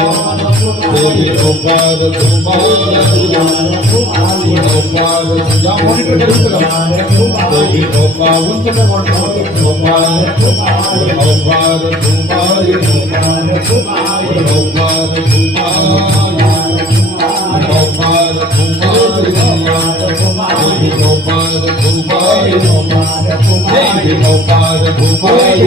देवी गोपाल कुमार गोपाल तुझ्या मणिकडे देवी गोपाल गोपाल कुमार गोपाल कुमार गोपाल कुमार देवी गोपाल कुमार देवी गोपाल कुमार देवी गोपाल कुमार